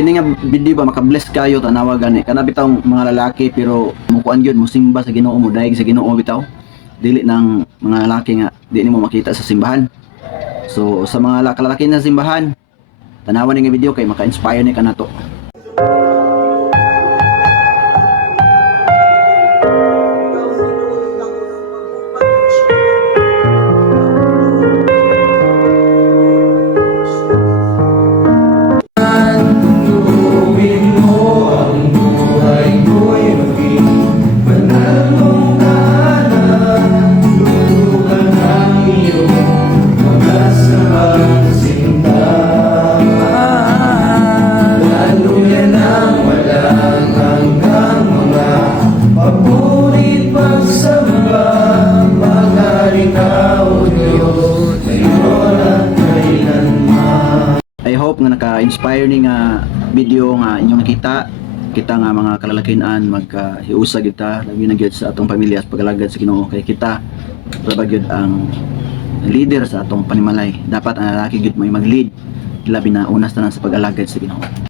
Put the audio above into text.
Ini nga video ba maka-bless kayo tanawa gani kana bitaw mga lalaki pero mukuan gyud mo simba sa Ginoo mo daig sa Ginoo bitaw dili ng mga lalaki nga di nimo makita sa simbahan. So sa mga lalaki na simbahan tanawan ni nga video kay maka-inspire ni kanato. I hope nga naka-inspire ni nga video nga inyong nakita kita nga mga kalalakian maghiusag kita labi na gyud sa atong pamilya at pagalagad sa Ginoo kay kita ra gyud ang leader sa atong panimalay. Dapat ang lalaki gyud mo mag-lead labi na unas tanan sa pag-alagad sa Ginoo.